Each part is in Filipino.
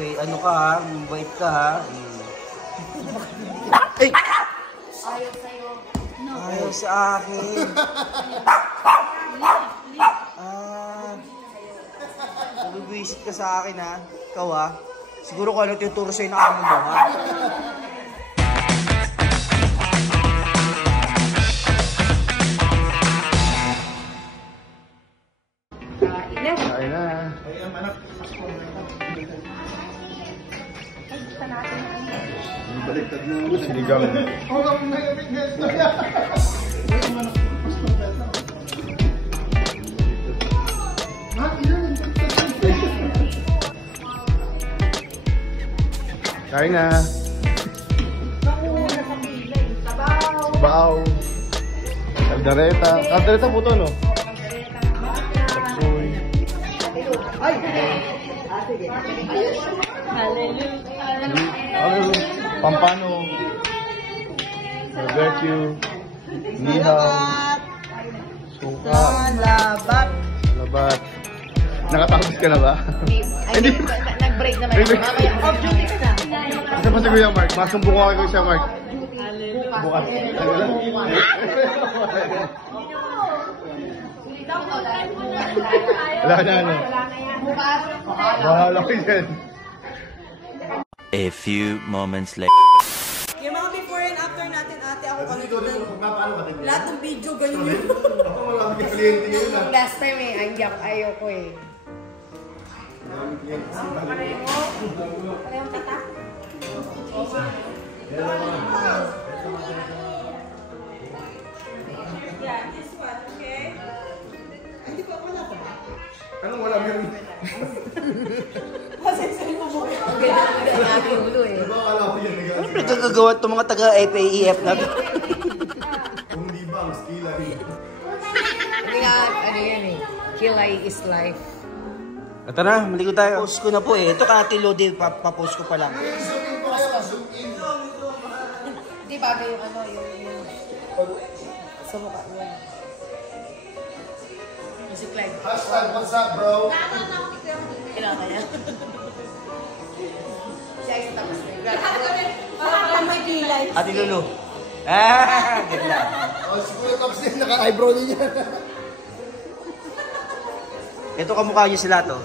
ano ka ha, mabait ka ha. Ay! Ayaw sa'yo. No. Ayaw sa akin. Nabibwisit ka sa akin ha. Ikaw ha. Siguro kung ano tinuturo sa'yo na amo mo ha. Ay na. Baliktad na. Sinigang. Kain na. Sabaw. Kaldereta. Kaldereta po to, no? Tapsoy. Hallelujah. Pampano. Barbecue. Nihaw. Suka. Labat. Labat. Nakatapos ka na ba? Hindi. Nag-break naman ako. Mamaya, off duty ka na. Kasi pa si Kuya Mark. Masumbong ko kay Kuya Mark. Bukas. Wala na ano. Bahala ko yan. A few moments later. Yung mga before and after natin, ate, ako lahat ng video, ganyan yun. Ako marami ka kliyente yun ah. Last time ayoko eh. Parehong tatak. Yeah, this one, okay? Hindi ko wala pa. Anong wala yun? Kasi sa'yo mo mo. Ang ganda ng aking ulo eh. Diba akala ko yan? Ano pinagagawa itong mga taga-FAEF natin? Kung di ba, ang skila rin. Kaya ano yan eh. Kilay is life. Ito na, maligo tayo. Post ko na po eh. Ito ka Ate Lodi, papost ko pa lang. Zoom in po kayo, zoom in. Di ba yung ano, yung sa mukha mo. Music live. Hashtag, what's up bro? Kailangan niya. Siya ay sa tapos na yun. Parang may kilay. Ate Lulu. Ganda. Oh, si Kuya Tops din, naka-eyebrow niya. Ito kamukha niyo sila to.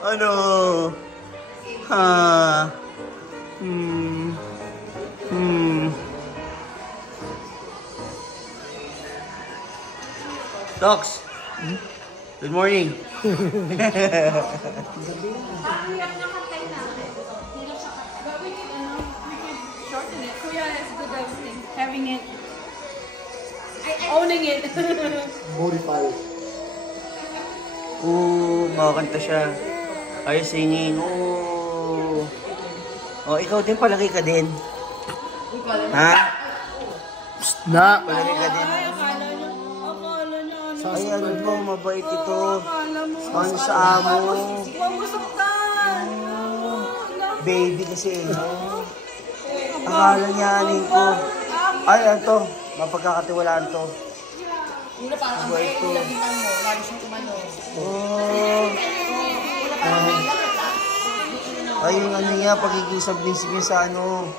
Ano? Docs. Good morning. Shorten it. Kuya is good at having it. Owning it. Modify. Makakanta siya. Ay, singing. Oh, ikaw din, palaki ka din. Ha? Na. Palaki ka din. Akala niya. Ay, ano mo, mabait ito. Ano sa amo? Huwag mo saktan. Baby kasi, no? Akala niya, aning ko. Ay, ito. Mapagkakatiwalaan to. Yun na parang ang Mabait to. ilagitan mo. Lalo siyang umano. Ay, yung ano niya, pagkikisablis niya sa ano.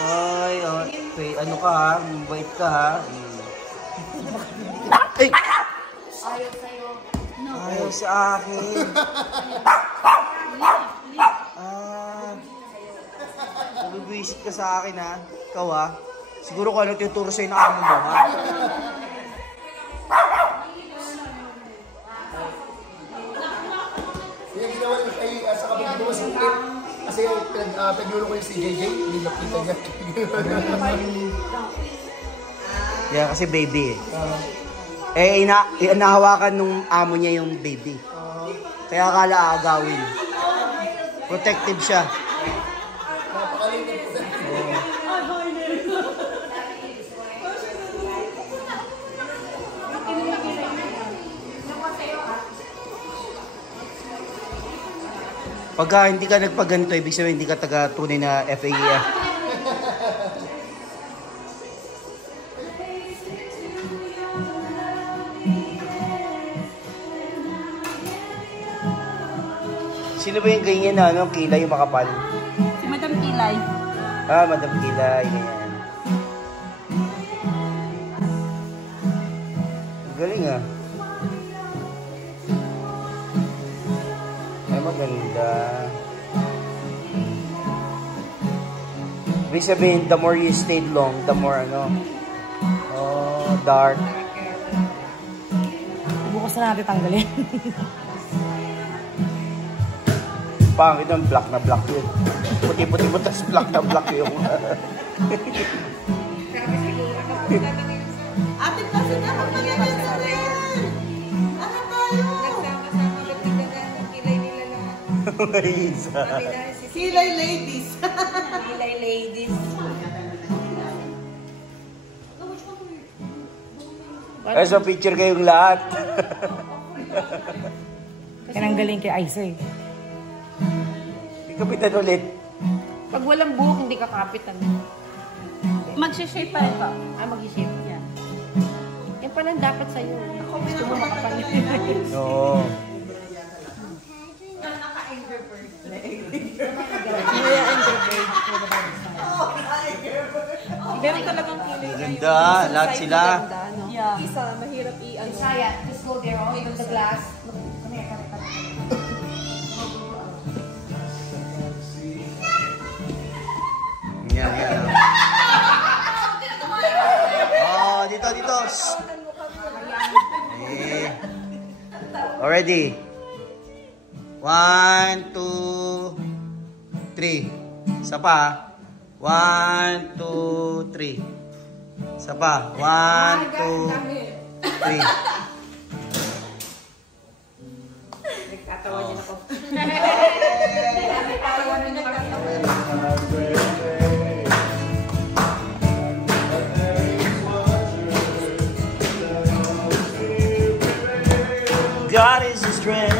Ay, ano ka ha, mabait ka ha. Ay! Ayaw sa'yo. Ayaw sa akin. Nabibwisit ka sa akin ha. Ikaw ha. Siguro kung ano tinuturo sa'yo na amo mo ha. Yung ginawa niya kay sa kapatid mo si Kip. Kasi pinaglulo ko yung si JJ, hindi nakita niya. Yeah, kasi baby eh. Inahawakan nung amo niya yung baby. Kaya akala aagawin. Protective siya. Pagka hindi ka nagpaganito, ibig sabihin hindi ka taga-tunay na FAEF. Sino ba yung ganyan na ano, kilay yung makapal? Si Madam Kilay. Ah, Madam Kilay, ganyan. Galing ah. Ay, maganda. Ibig sabihin, the more you stayed long, the more ano. Oh, dark. Bukas na natin tanggalin. Pangit ng black na black yun. Puti-puti mo, tas black na black yun. Ate, kasi na magpagyan sa rin. Ano tayo? Nagsama-sama magpagdagan ng kilay nila lahat. Kilay ladies. Kilay ladies. Ay, so picture kayong lahat. Kinanggaling kay Aisa eh. Kapitan ulit. Pag walang buhok, hindi ka kapitan. Mag-shape pa rin pa. Mag-shape. Yan. Yan pala dapat sa'yo. Gusto mo makapalit. Oo. Meron talagang kilay na yun. Ganda, lahat sila. Yeah. Isa, mahirap i-ano. Saya, just go there. Oh, even the glass. Yan, yan. Oh, dito, dito. Eh. Already. 1, 2, 3. Isa pa. 1, 2, 3. Isa pa. 1, 2, 3. Nagtatawa din ako. God is the strength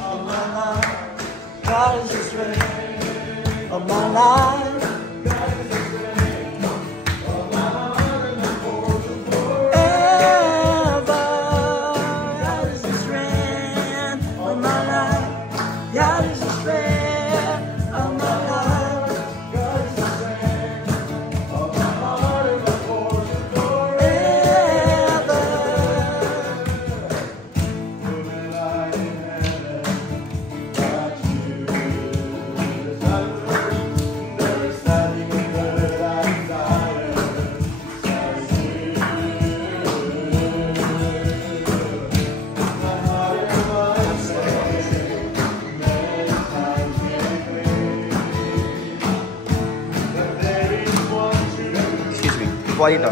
of my life. God is the strength of my life. Ever. God is the strength of my life. God is the strength of my life. God is the strength of my heart and my portion forever. Excuse me. Kuha dito.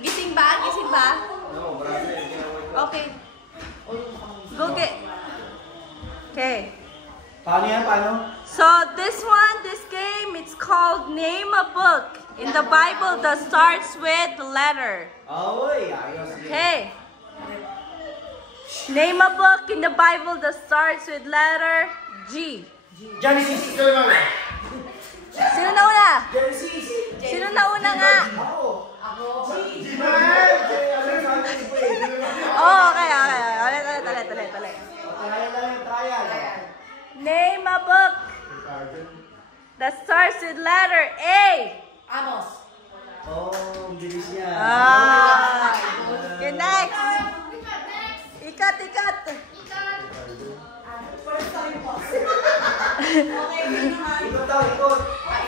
Gising ba? Gising ba? Okay. Go get. Okay. Paano yan? Paano? So this game, it's called Name a Book in the Bible that starts with the letter. Oy, ayos. Okay. Name a book in the Bible that starts with letter G. Genesis. Sino nauna? Genesis. Sino nauna nga? Ako. G-Man! that starts with letter A. Amos. Oh, bilis niya. Okay, next. Ikat.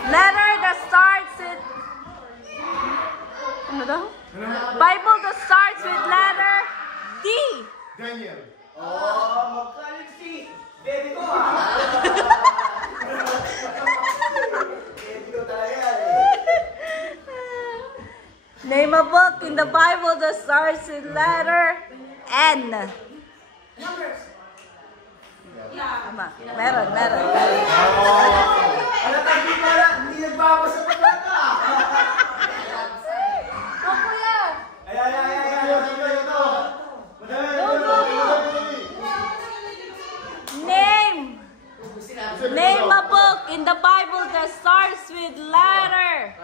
Letter that starts with... Ano daw? Bible that starts with letter D. Daniel. Magkalit baby ko Name a book in the Bible that starts with letter N. Numbers. Tama. Meron. Tabi pa lang, hindi nagbabasa pa ka. Oh, kuya. Name a book in the Bible that starts with letter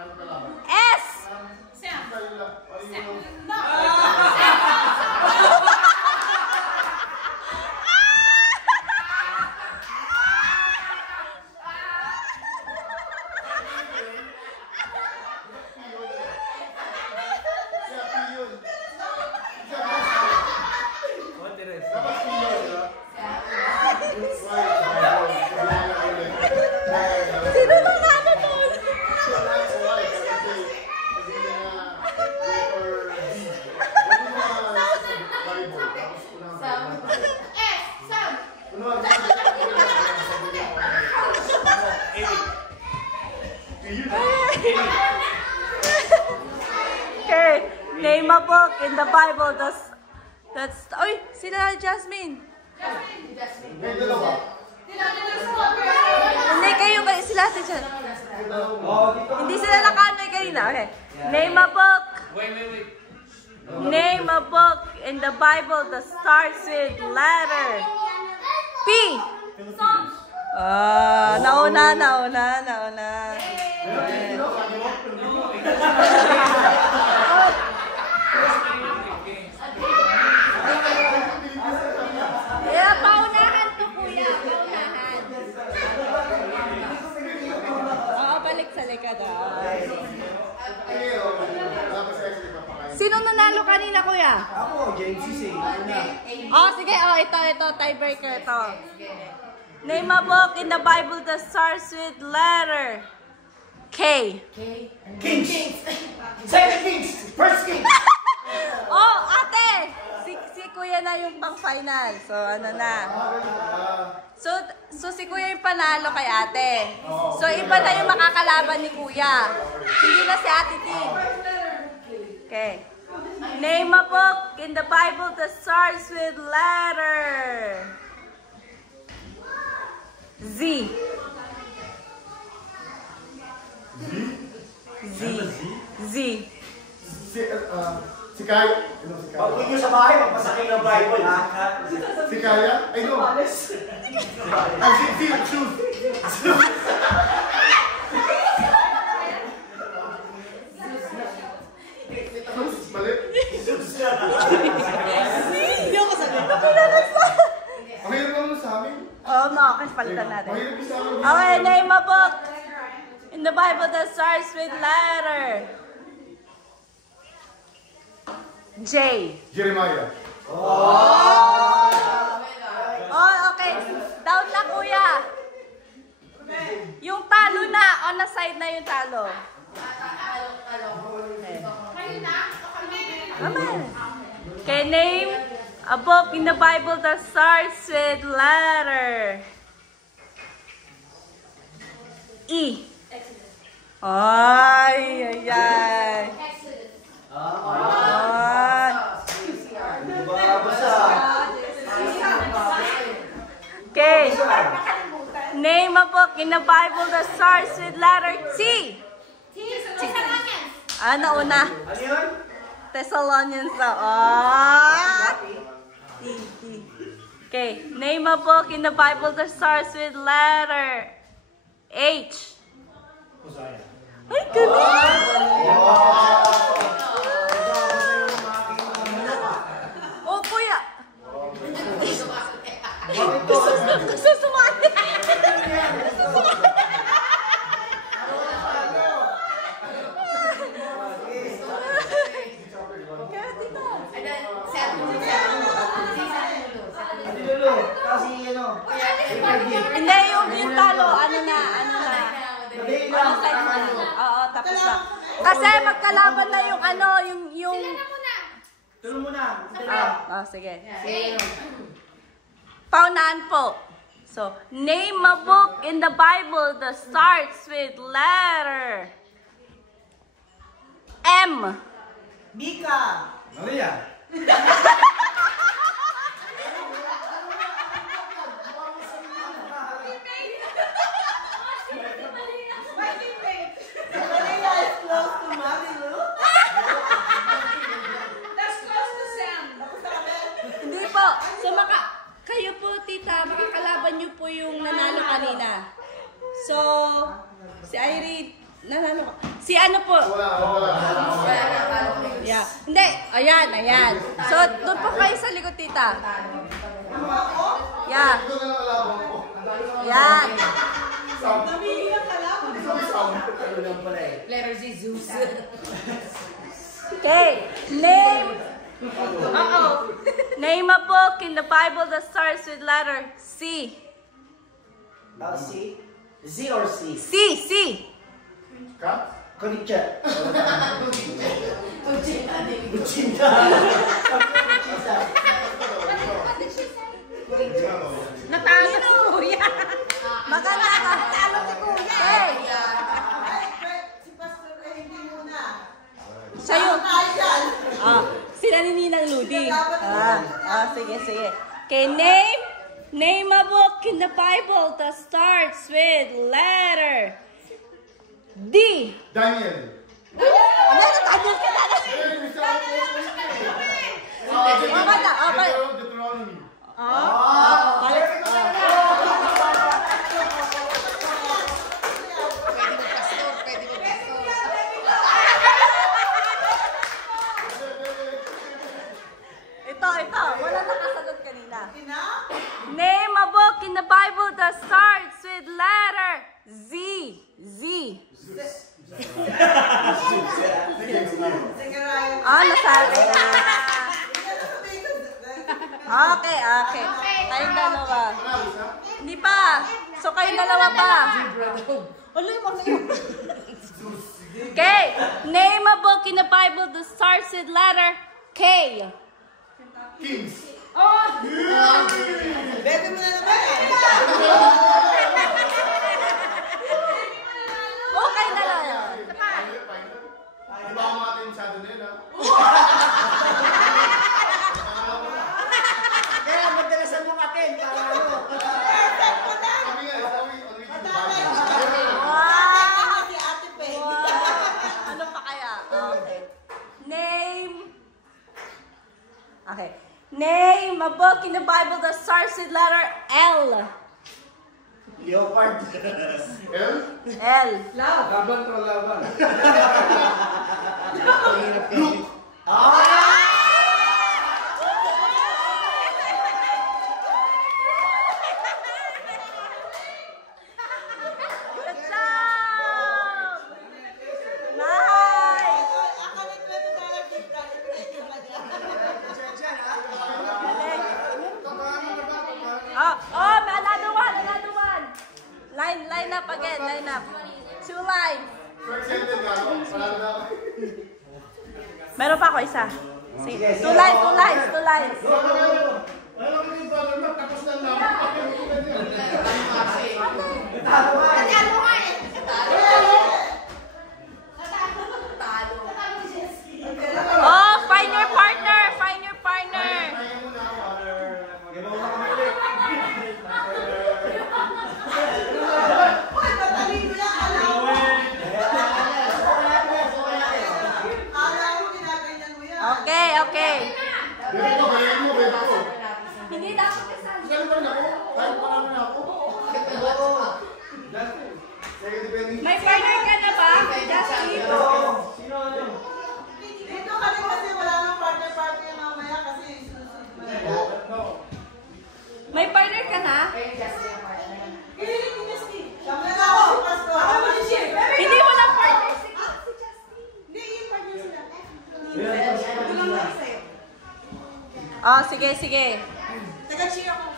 S. Sino nanalo doon? Okay, name a book in the Bible that's oy, sila Jasmine. Hindi kayo sila dyan. Hindi sila nakanoy kanina. Okay. Name a book. Wait. Name a book in the Bible that starts with letter P. Nauna. Yeah, paunahan to, kuya. Paunahan. Balik sa likod. Sino nanalo kanina, kuya? Ako, James C. Sige. Ito. Tiebreaker ito. Name a book in the Bible that starts with letter K. Kings. Second Kings. First Kings. Ate! Si kuya na yung pang-final. So, ano na. So si kuya yung panalo kay ate. So, iba na yung makakalaban ni kuya. Hindi na si ate Ting. Okay. Name a book in the Bible that starts with letter Z. Si Kaya. Pag uwi nyo sa bahay, magpasakay ng Bible, ha? Si Kaya? I know. Choose. Mali. Hindi ako sabi. Ang hirap naman sa amin. Makakas palitan natin. Ang hirap sa amin. Okay, name a book in the Bible that starts with letter J. Jeremiah. Okay. Down na, kuya. Yung talo na. On the side na yung talo. Okay, name a book in the Bible that starts with letter E. Ay. Okay. Name a book in the Bible that starts with letter T. Nauna. Ano yun? Thessalonians daw. T. Okay. Name a book in the Bible that starts with letter H. Ay, galing! Kuya. Gusto sumali. Kasi magkalaban na yung ano, yung... Tulong mo na. Sige. Paunahan po. So, name a book in the Bible that starts with letter M. Mika. Maria. Hindi po. So, kayo po, tita, makakalaban niyo po yung nanalo kanina. So, si Irene, nanalo ka. Si ano po? Yeah. Hindi. Ayan. So, doon po kayo sa likod, tita. Yeah. Yan. Letter Z, Zeus. Okay. Name a book in the Bible that starts with letter C. C? Z or C? C. Konnichiwa. Natalo si Kuya. Maganda ka. Talo si Kuya. Hey. Si Pastor hindi muna. Sa'yo. Sila ni Ninang Ludi. Sige. Okay, name a book in the Bible that starts with letter D. Daniel. Daniel ka na. Deuteronomy. Ito. Wala nakasagot kanina. Name a book in the Bible that starts with letter Z. Nasabi na. Okay. Kayong dalawa. Hindi pa. So, kayong dalawa pa. Okay. Name a book in the Bible that starts with letter K. Kings. Bebe mo na naman. Okay na lang. Di ba ako mati yung shadow na yun, ha? Kaya magdalasan mo atin para ano. Kami nga, Si Ate Pe. Ano pa kaya? Okay. Name a book in the Bible that starts with letter L. Leopard. L? L. Laban to laban. Good job! Nice! May another one. Line up again, line up. 2 lines. Excited ka ako? Panalo na ako. Meron pa ako isa. Sige, 2 lines. Wala kami yung brother mo, tapos na naman. Find your partner. Okay. Bebe ko. Hindi dapat kasali. Saan pa rin ako? Kahit panalo na ako. Sige, depending. May partner ka na ba? Justin? Dito kasi wala nang partner-party yung mamaya kasi May partner ka na? Kami na ako, Pastor. Hindi mo lang partner. Hindi, yung partner sila. Sige. Nag-cheer ako.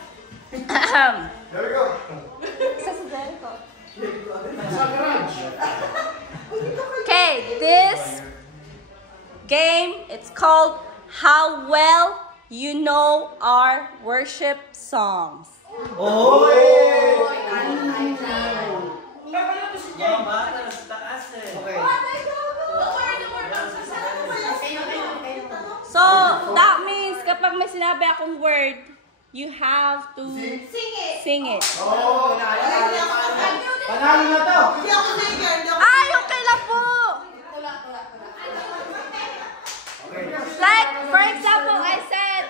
There we go. Isa sa Jericho. Sa garage. Okay. game. It's called How Well You Know Our Worship Songs. So, that means kapag may sinabi akong word, you have to sing it. Panalo na to! Hindi ako singer. Ay, okay lang po! Like, for example, I said,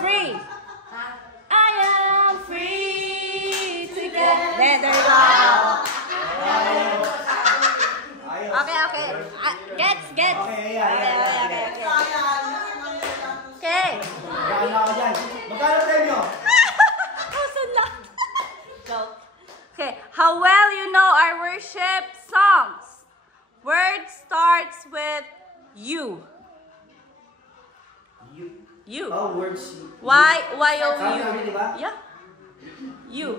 free. I am free to get better now. Okay. Gets. Okay. Okay. Magkano premyo? Okay, how well you know our worship songs. Word starts with you. You. Oh, words. Y-O-U. Yeah. You.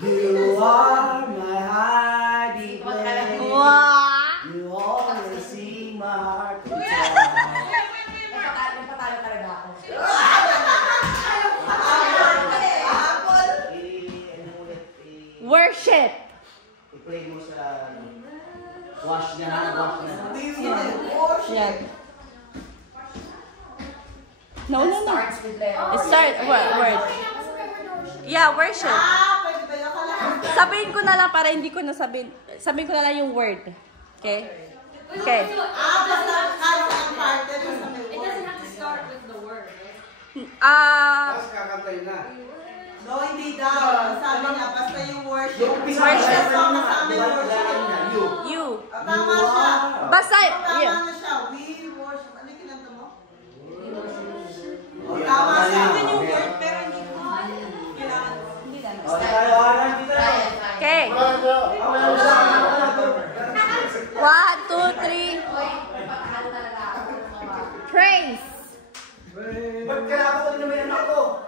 You are my hiding place. Wow. You always sing my heart. Worship. I-play mo sa wash na. Yeah. No. It starts word. Yeah, worship. Pwede ba yung kalaan? Sabihin ko na lang para hindi ko na sabihin. Sabihin ko na lang yung word. Okay? Okay. Basta ang parte. It doesn't have to start with the word. Kakantay na. No, hindi daw. Sabi niya, basta yung worship. Worship. Kasama yung worship. You. Tama siya. Basta, Tama yeah. na siya. We worship. Ano yung kinanta mo? Tama siya. Yung word, pero hindi mo. Okay. 1, 2, 3. Praise. Ba't kailangan ko naman anak ko?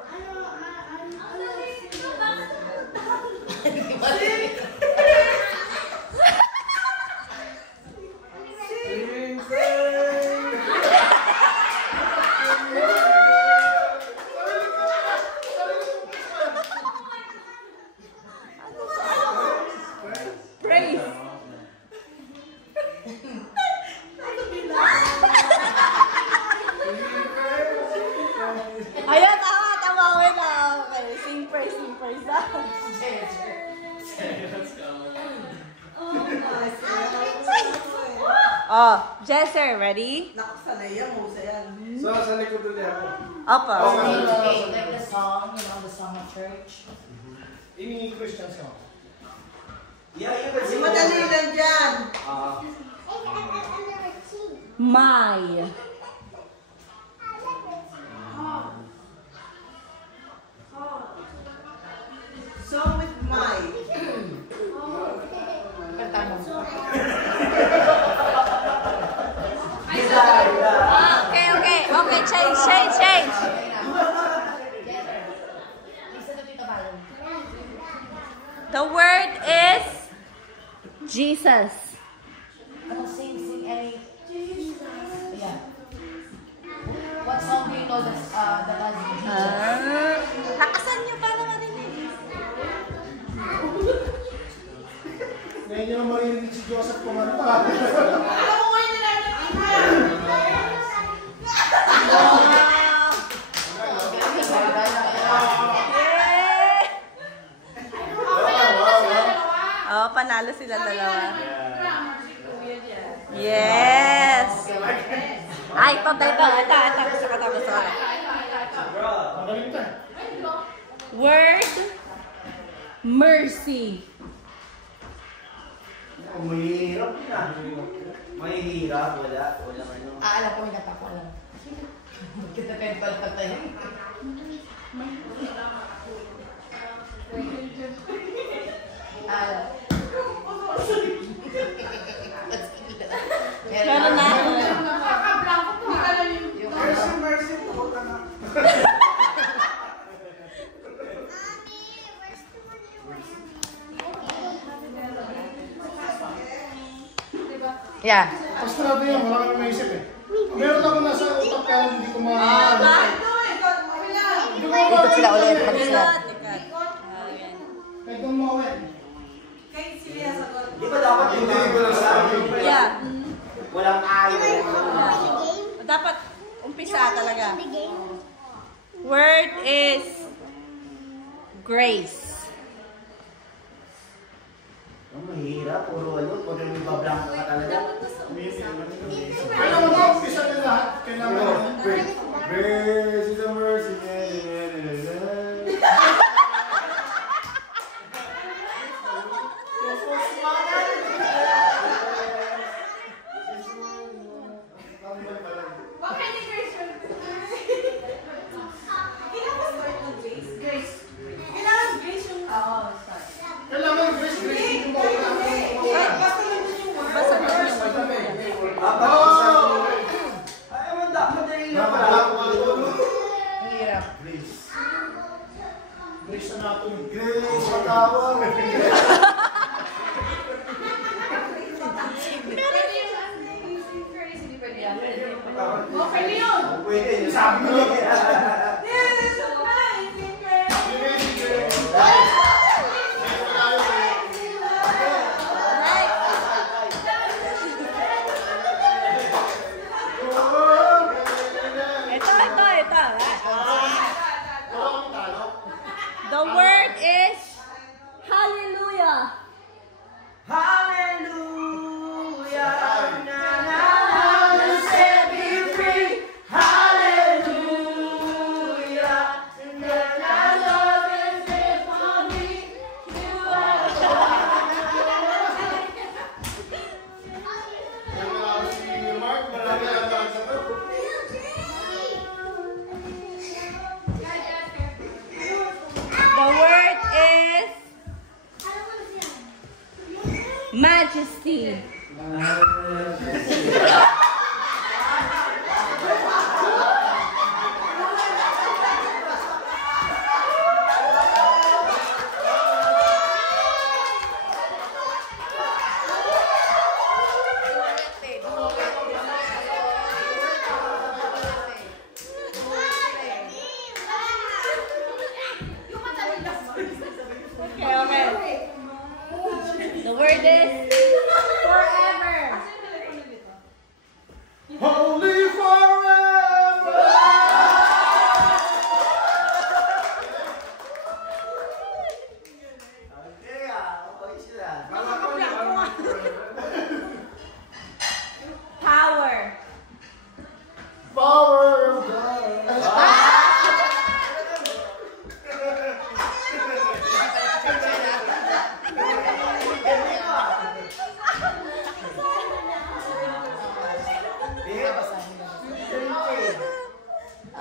Praise. Ayan, tama. Wait lang. Okay, sing praise. Oh, Jesser, ready? Nakasalaya mo sa yan. So, sa likod ulit ako. Opo. Like the song, the song of church. Ini Christian song. Yeah, Kasi madali lang dyan. My. So with my. Okay, change. The word is Jesus. Sing any. Yeah. What song do you know that has Jesus? Lakasan niyo para marinig. Ngayon nyo na marinig si Joseph kumanta. Oh, panalo sila dalawa. Yes. Ay, ito. Gusto ko. Magaling ka. Word, mercy. Mahirap na. Mahirap, wala ano. Alam ko, may natapalan. Kita kayo tayo. Meron na. Mercy. Yeah. Pastorado yan, wala ka na maisip eh. Meron ako nasa utak kaya hindi ko ma... Ikot sila ulit. Mag-sila. Kahit kung mawin. Di ba dapat yung ko lang sa akin? Yeah. Walang ayaw. Dapat umpisa talaga. Word is grace. Ang mahirap, puro ano, pag may bablank ka talaga. Pero mag-umpisa na lahat, kailangan Grace is a mercy. Kailangan grace, grace. Basta na yung Ay, ang madali na pala. Hirap. Grace na natin. Grace, matawag. Okay na yun. Pwede, sabi mo. Ito. The word is hallelujah. Hallelujah. Set me free. Hallelujah. The word is majesty. Okay. The word is forever. Holy forever! Okay, okay sila. Power. Power of God.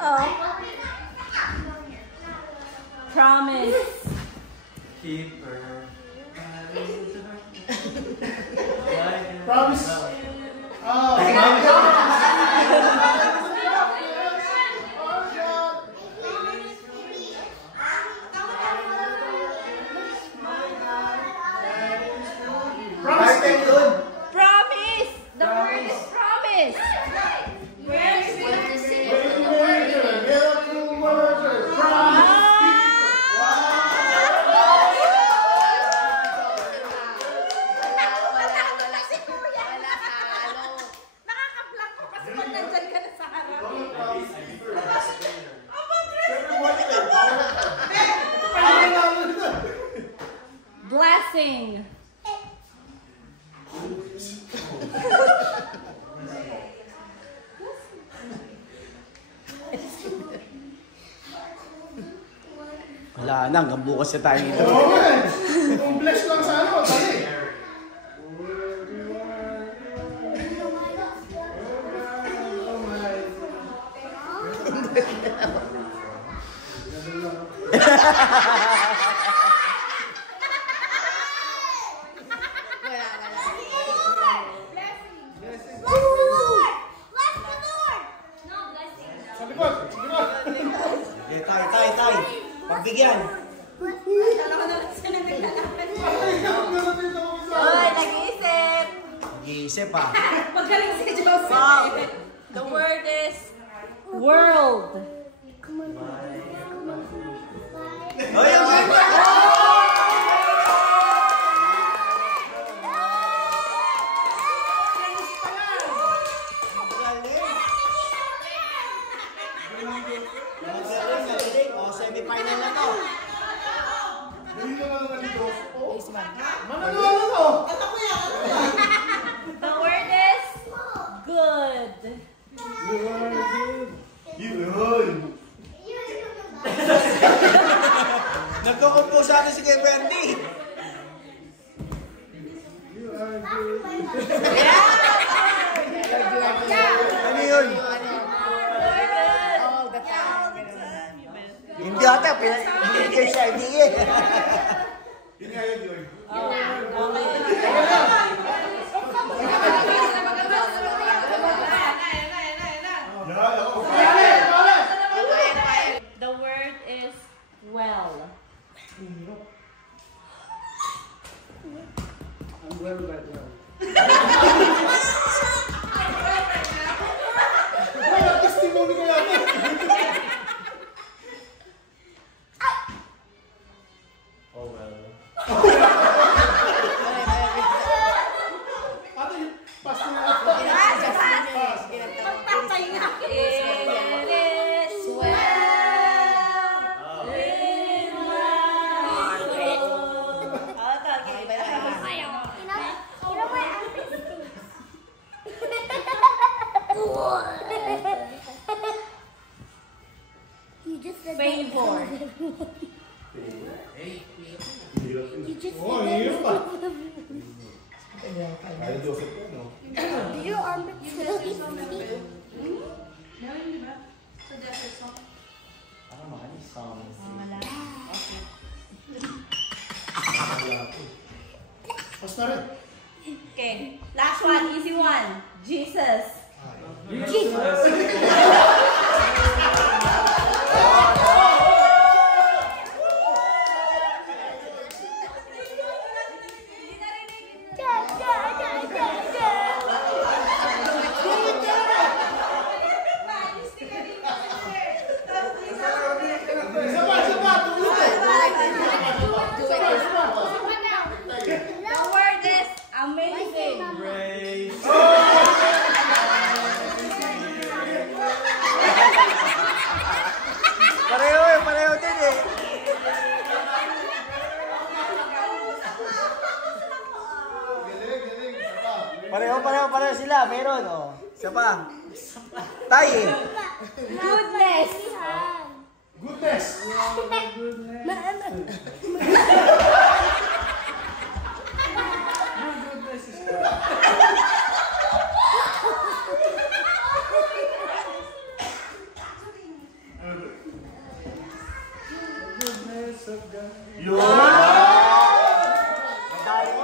Oh. Promise. Keeper. Promise. Promise. The word is promise. Blessing. Wala na, hanggang bukas na tayo dito. Oo eh. Kung bless lang sa ano, tali. Sa likod, sa likod. Okay, tay. Pagbigyan. Oy, nag-iisip. Isip ah. Magaling si Joseph. Wow. The word is world. Oh, yung ganda! Semi-final na to. The word is good. Nagkukumpo sa akin si Kuya Bernie. Ano yun? Hindi ata, pinagkikay siya, hindi eh. Yun nga yun. The word is well. Testimony ko yan. Oh well. Ate, pass na yan. Magpapay nga. It is well in my soul. You just said Favor. You just Oh, said hirap pa. that. Kaya Joseph ko, no? Do your arm really see? Pass na rin. Okay, last one, easy one. Jesus. The word is amazing. Pareho din eh. Pareho sila. Meron, oh. Isa pa. Tayo eh. Goodness. Goodness!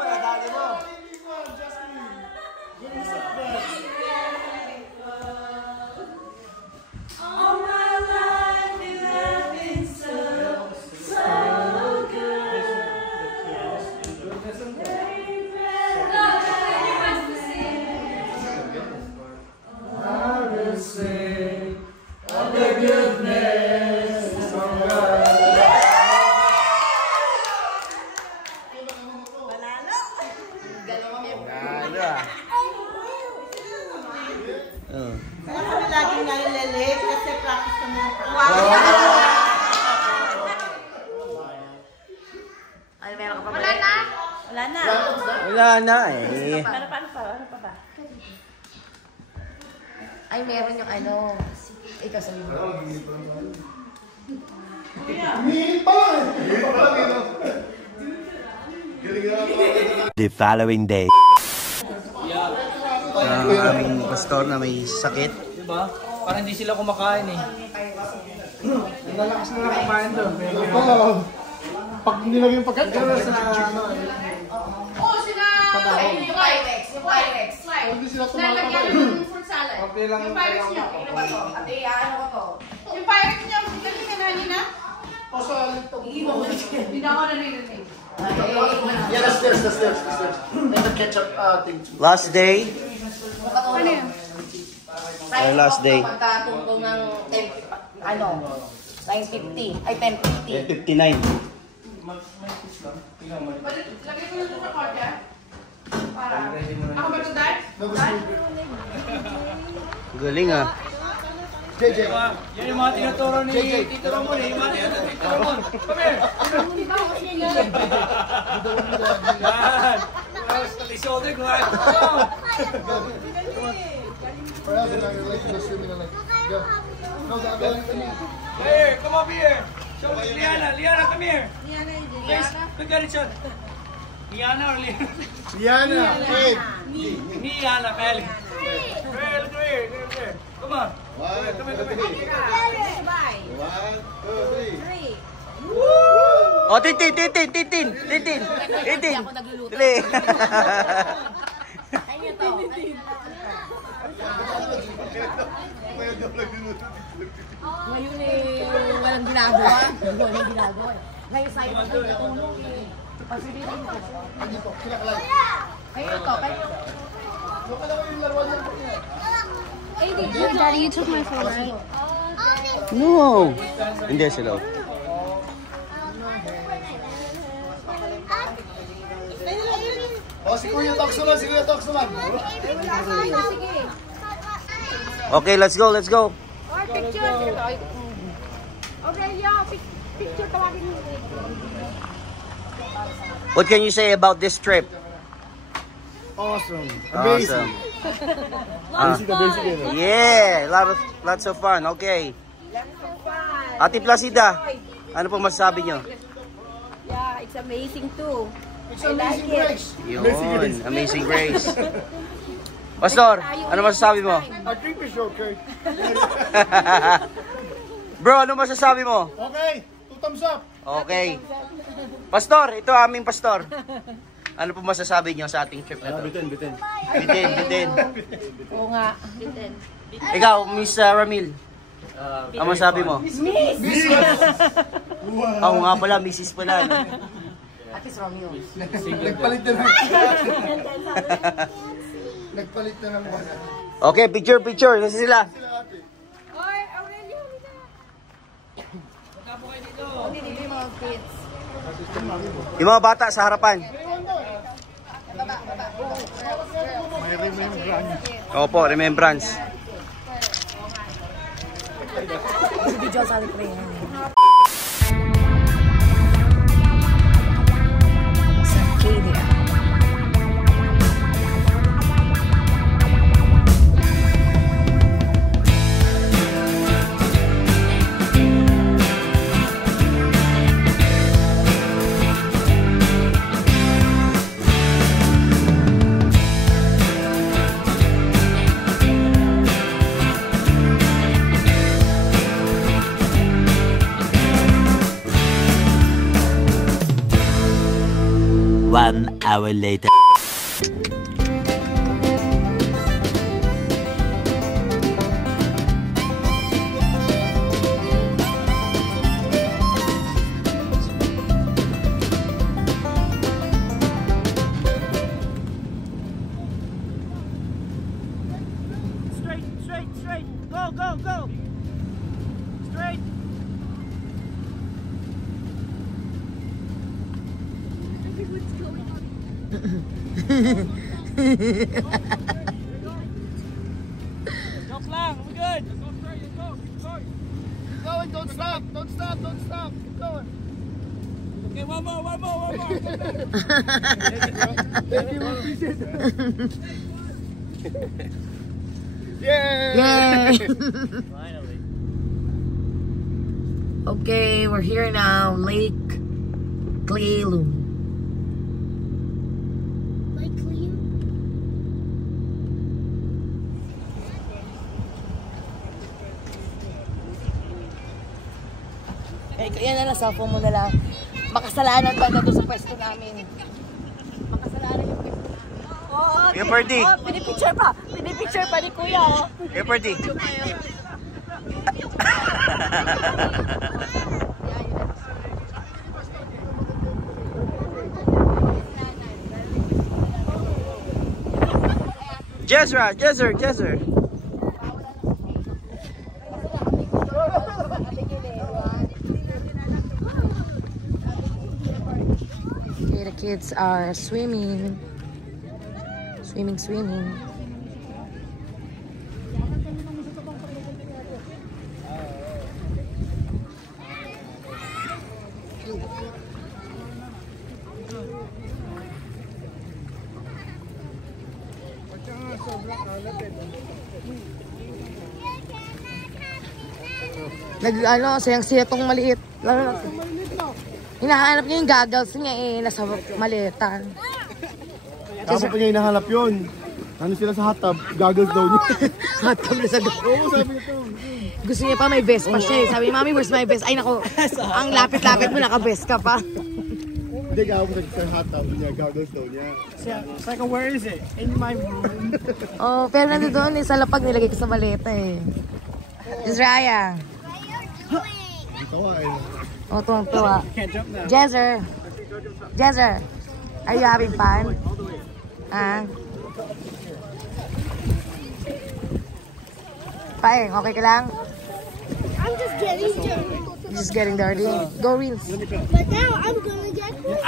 Nadali mo. All my life you have been so good. I will sing of the goodness of God. Galo ah. Kaya kami lagi nalilate kasi practice kami ng practice. Ay, meron ka pa ba? Wala na. Wala na. Wala na eh. Paano pa? Ano pa ba? Ay, meron yung ano. Ikaw sabi mo. Umihin pa lang eh. Umihin pa lang eh, no? Galing na ako. The following day. Ang aming pastor na may sakit. Diba? Parang hindi sila kumakain eh. Nalakas mo na kumain doon. Pag nilagay yung pagkat, gano'n sa ano eh. Oo, sila! Yung Pyrex. Hindi sila tumakabay. Nalagyan ng fruit salad. Okay lang Yung Pyrex nyo. Ano ba to? Ate, ano ko to? Yung Pyrex nyo, galing ka na, Nina? O sa alintog. Hindi na ako naririnig. Yeah, that's theirs. And the ketchup thing. Last day. Ano yun? Our last day. Pagkatungkol ng 9:50. Ay, 10:50. 59. Galing ah. JJ. Yan yung mga tinuturo ni Tito Ramon eh. Yung mga tinuturo ni Tito Ramon. Come here. Yan. Tapos pati shoulder ko. Here, come over here. Show me Liana. Liana, come here. Please, look at each other. Liana or Liana? Liana. Hey. Liana, Kelly. Look here. Come on. Come here. Oh, Tintin. Dali. Ngayon walang ginagawa. Ngayon sa'yo ko tulong eh. Pasulitin ko. Hindi po, kinakalay. Kayo ito. Daddy, you took my phone, right? No. Hindi sila. Oh, si Kuya Tox naman. Okay, let's go. Picture. Aurelia, picture tawagin mo. What can you say about this trip? Awesome. Awesome. Yeah, lots of fun. Okay. Ate Placida, ano po masasabi nyo? Yeah, it's amazing too. It's amazing grace. Yun, Amazing Grace. Pastor, ano masasabi mo? I think it's okay. Bro, ano masasabi mo? Okay. 2 thumbs up. Okay. Pastor, ito aming pastor. Ano po masasabi niyo sa ating trip na to? Bitin. Bitin. Oo nga. Ikaw, Miss Ramil. Ano masabi mo? Miss! Ako nga pala, Mrs. pala. No? Ate Romeo. Nagpalit na lang. Nagpalit na lang. Okay, picture. Kasi sila. Oy, Aurelio, Hindi mga kids. Yung mga bata sa harapan. Opo, remembrance. Video sa alit rin. Sa Arcadia. One hour later. Straight. Go. Straight. Joke lang, we're good. Let's go straight, let's go. Keep going, don't stop. Keep going. Okay, one more. Thank you, we appreciate it. Yay! Finally. Okay, we're here now. Lake Clealum. Yan na lang, cellphone mo na lang. Makasalanan ba na doon sa pwesto namin? Makasalanan yung pwesto namin. Kuya Perdi. Pinipicture pa ni Kuya, oh. Kuya Perdi. Jezra, Jezer. Okay, the kids are swimming. Swimming. Sayang-saya tong maliit. Hinahanap niya yung goggles niya nasa malitan. Tapos pa niya hinahanap yun. Ano sila sa hot tub? Goggles daw niya. Hot tub na sa Oo, sabi niya to. Gusto niya pa may vest pa siya eh. Sabi, Mami, where's my vest? Ay nako, ang lapit-lapit mo, naka-vest ka pa. Hindi, gawin ko sa hot tub niya. Goggles daw niya. It's like, where is it? In my room. Oh, pero nandito doon sa lapag nilagay ko sa maleta eh. Jezraya. Tawa eh. Oh, tuwang-tuwa. Can't jump now. Jezer, are you having fun? Paeng, okay ka lang? I'm just getting dirty. Just getting dirty. Go rinse. But now I'm gonna get clean.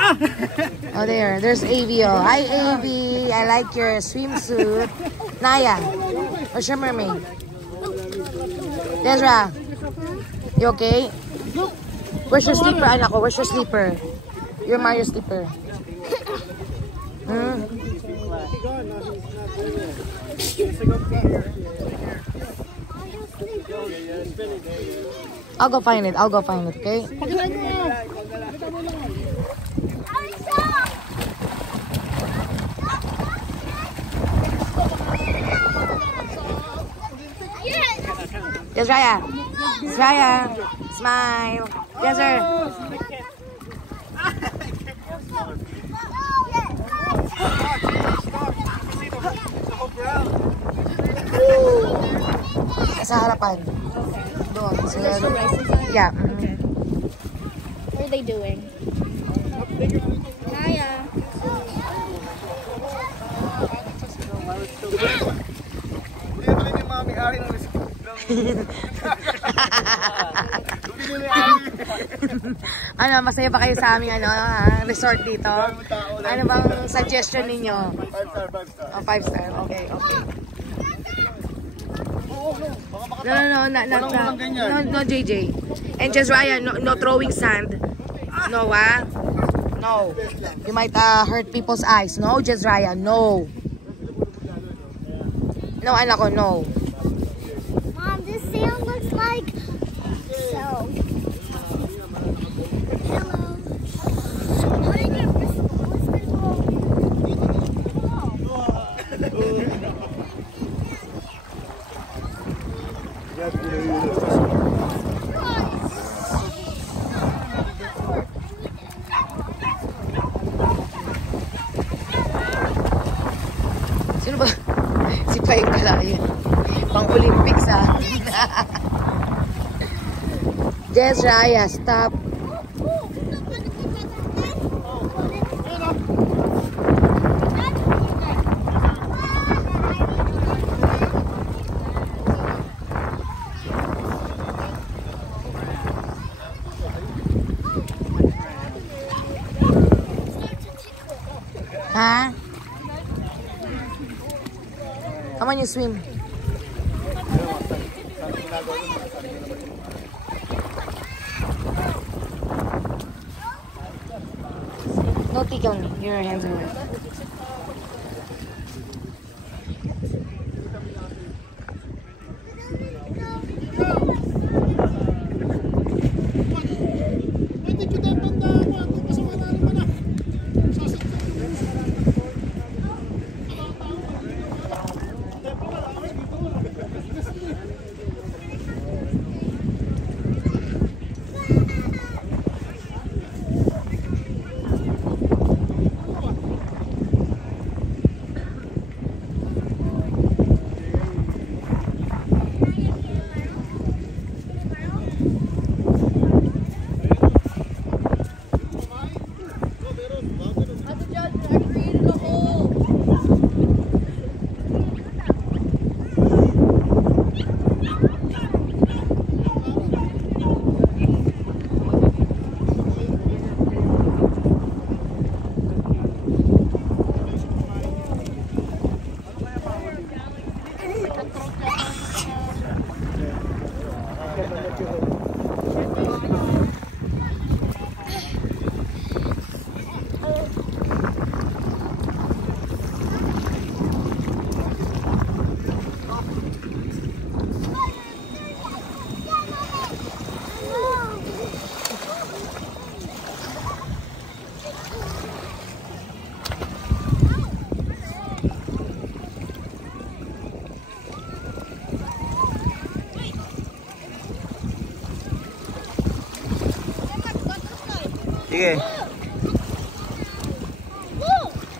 Oh, there's Avi. Oh. Hi, Avi. I like your swimsuit. Naya, where's your mermaid? Jezra, you okay? Where's your sleeper, anak ko? Where's your sleeper? Your Mario sleeper. I'll go find it, okay? Jezraya, smile. Jezer. Sa harapan. Doon. Yeah. Okay. What are they doing? Naya. Ano, masaya ba kayo sa aming resort dito? Ano bang suggestion ninyo? 5 star. Oh, 5 star. Okay. No, JJ. And just Ryan, no throwing sand. No, No. You might hurt people's eyes. No, just Ryan, no. No, anak ko, no. Mom, this sand looks like so. Hello. How do you get whispers? Sino ba? Si Paeng Kalayan. Pang-Olympics Jezraya, stop. Ha? Come on, you swim. No tickle me. Your hands are wet. Sige.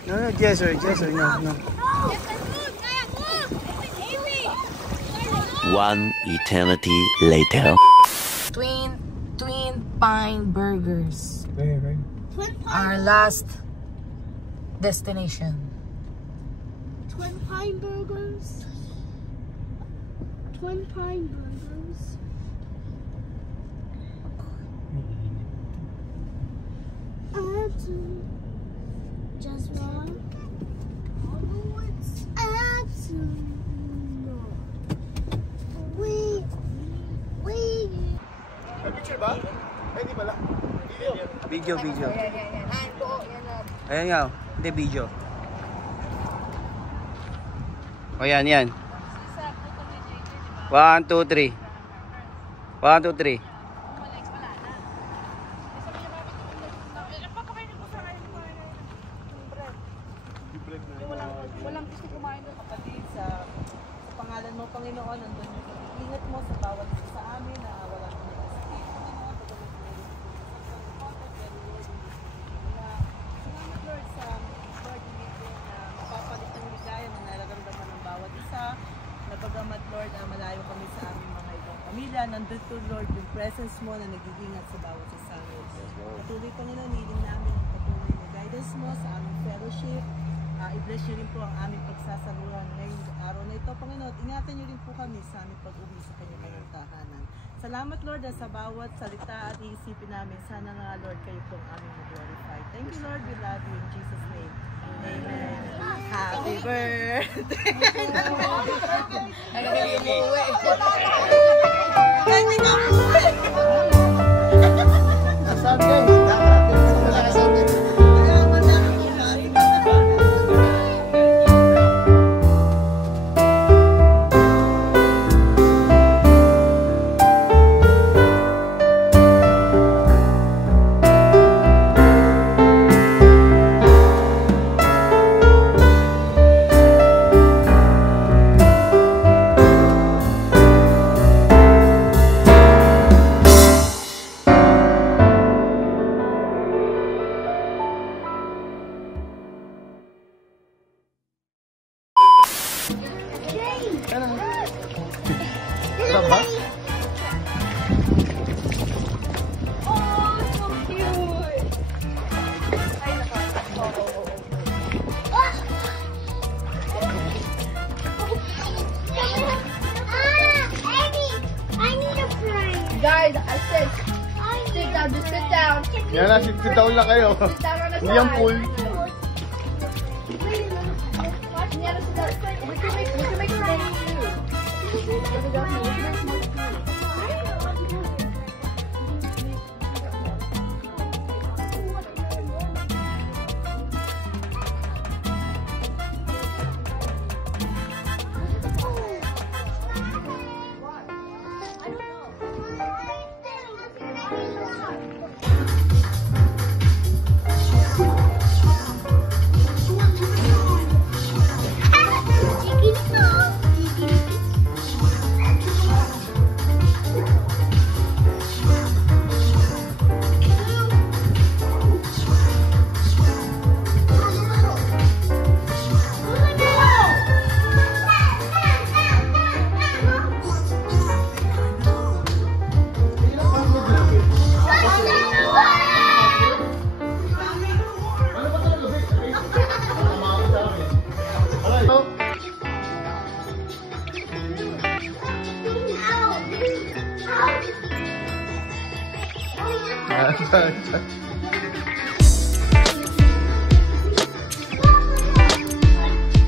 No, yes sir, no. One eternity later. Twin Pine Burgers. Our last destination. Twin Pine Burgers. Twin Pine Burgers. Just one. Wait. May picture ba? Ay, hindi pala. Video. Ayan nga, hindi video. O yan. 1, 2, 3. 1, 2, 3. Walang gusto kumain ng kapatid sa pangalan mo, Panginoon, nandun yung ingat mo sa bawat isa sa amin na walang sakit, Panginoon, salamat Lord sa Lord na mapapalit ng ligaya na nararamdaman ng bawat isa, na bagamat Lord, malayo kami sa aming mga ibang pamilya, nandun to Lord yung presence mo na nag-iingat sa bawat isa sa amin. Patuloy Panginoon, hiling namin ang patuloy na guidance mo sa aming fellowship. I-bless nyo rin po ang aming pagsasaluhan ngayong araw na ito. Panginoon, ingatan nyo rin po kami sa aming pag-uwi sa kanyang tahanan. Salamat Lord sa bawat salita at iisipin namin. Sana nga Lord kayo po ang aming mag-glorify. Thank you Lord, we love you in Jesus' name. Amen. Happy birthday! Guys, I said, sit down, just sit down. Yan na, sit down lang kayo. Hindi yung pool. We can make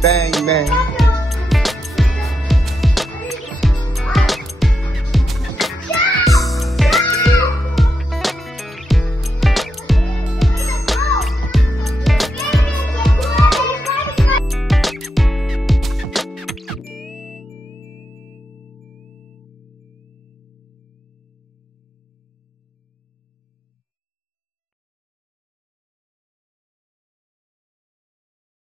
Bang, bang.